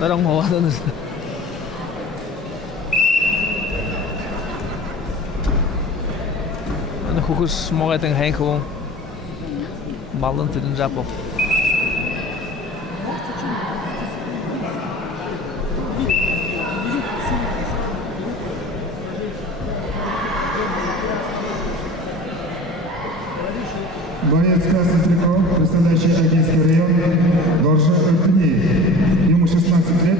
나랑 뭐 하는 En Hugus mooi tegen heen gewoon. Ballen te doen zappen. Боец красный трико, представляющий Агейский район, Доржа Альтинеев. Ему 16 лет,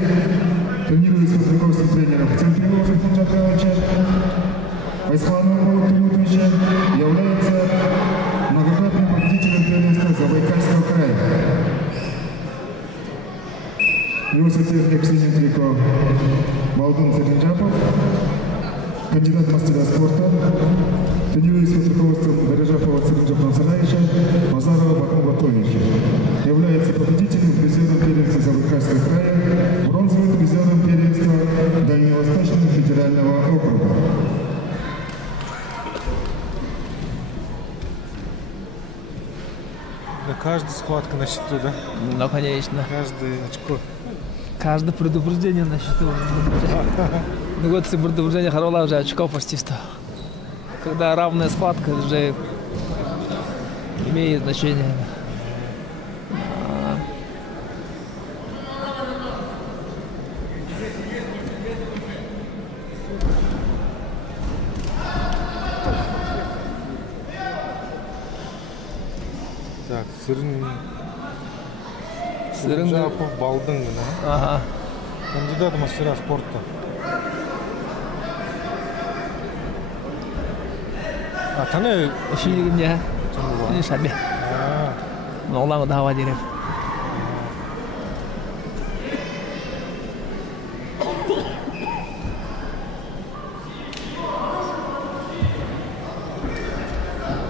тренируется с руководством тренеров в центре Ложи Павловича. Айслану Тимутовича является многократным победителем первенства Забайкальского края. Его соперник в синем трико Балдун Царинджапов, кандидат в мастера спорта, тренируется под руководством Дорожапова Царинджапа Насанаевича, Мазарова Бакму Батовича. Является победителем призером первенства Забайкальского края, бронзовым призером первенства Дальневосточного федерального округа. Каждая схватка на счету, да? Ну, конечно. Каждое очко. Каждое предупреждение на счету. Ну вот, если предупреждение Харола уже очко почти 100. Когда равная схватка уже имеет значение. Так, Царинджапов Балдын, да? Ага. Кандидат в мастера спорта. А, таны? Шилигимня. Не шабе. Нолан удава дерев.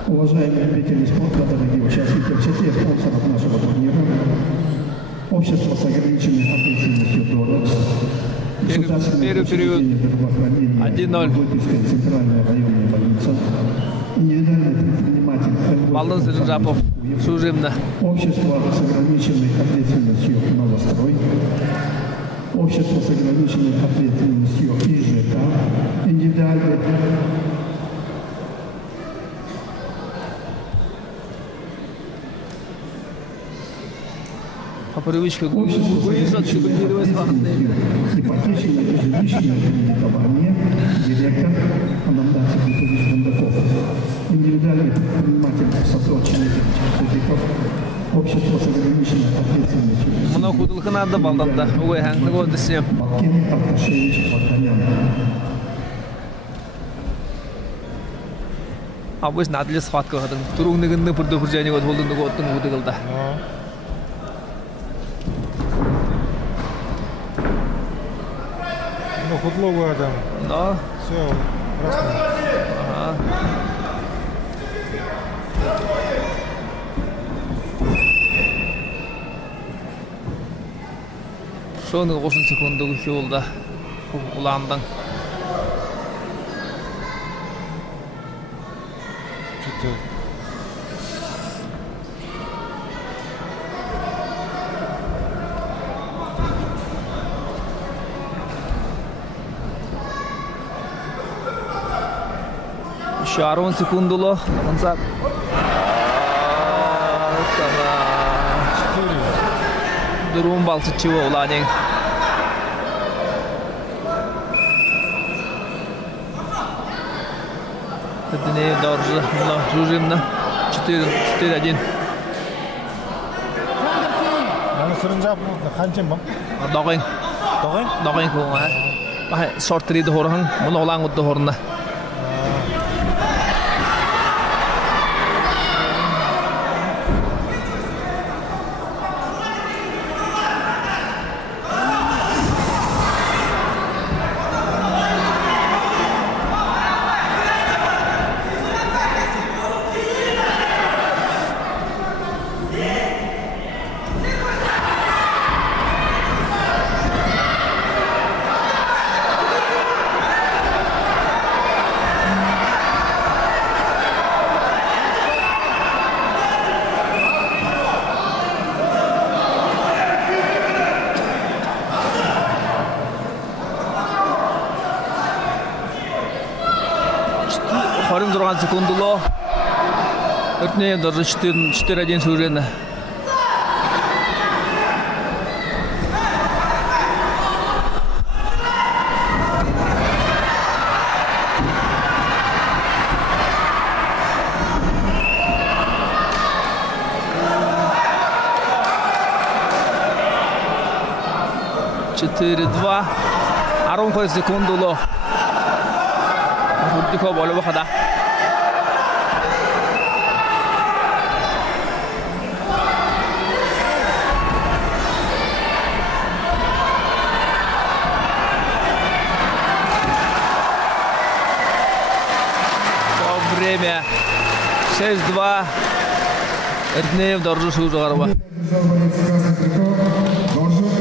Уважаемые любители спорта, дорогие участники, в числе спонсоров нашего турнира, общество с ограниченной ответственностью «Дорекс», государственное учреждение здравоохранения, Выпуская центральная районная больница, индивидуальный предприниматель Балдун Царинджапов, служебно. общество с ограниченной ответственностью «Новострой», общество с ограниченной ответственностью ИЖК, индивидуальный По привычке гулировать вахты. Ипотечное и жилищное кредитование, директор Анамдан Сергеевич Бондаков, индивидуальный предприниматель сосроченных кредитов, общество с ограниченной ответственностью. Много худых надо балданда, ой, ханг вот десем. Балкин Арташевич Богданян. Обычно надо ли схватка ходим. Турунныгынны предупреждение вот холдунды готтын удыгылда. Ну, худловый адам. Да. Все, красный. Ага. Şonu 30 sekundluk yolda ulandan. Что-то... Еще 10 секундуло. Концерт. Durum balsı çivi olanın. Дне Доржа, режимно 4-1. Аны Царинджапов ханчем ба? Догын. Догын? Догын коңа. Бай шорт-3-ді хорхан, мұны олаң ұтты хорына. 16 секундуло. Эртнеев даже 4-1 сужены. Четыре-два. Арунхой секундуло. Рудико более выхода. Время 6-2. Эртнеев Доржу шуругарова. Красный трикот. Доржу.